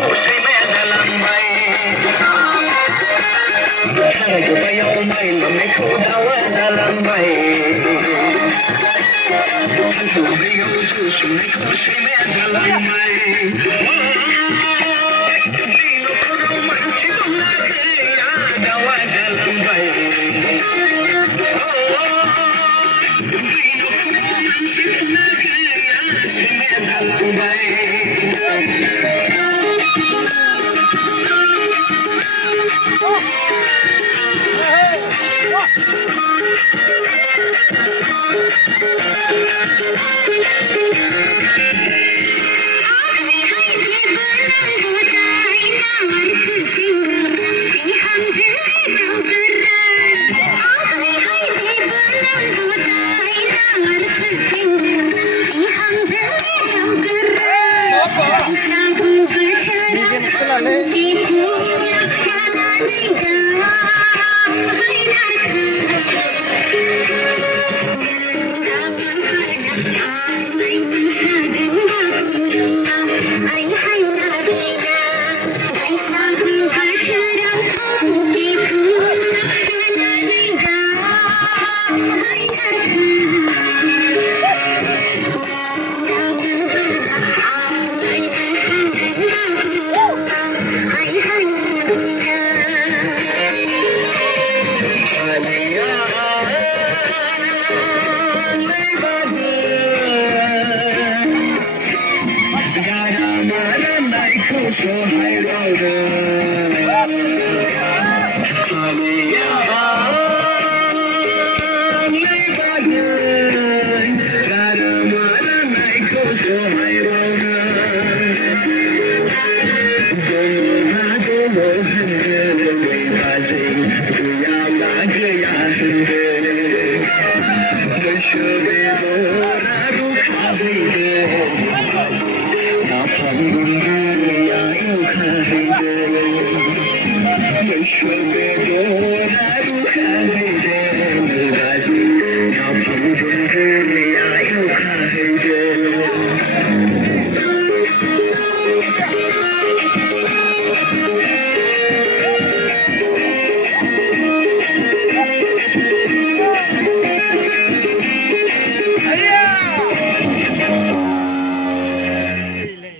सैमाया जालांबाय गोबायाव माइ लामनायखौ दावा जालांबाय दैयाव जौ संनायखौ सैमाया जालांबाय दै न'खराव मानसि दंना गैया दावा जालांबाय दै न'खराव मानसि दंना गैया सैमाया जालांबाय Bikin selalu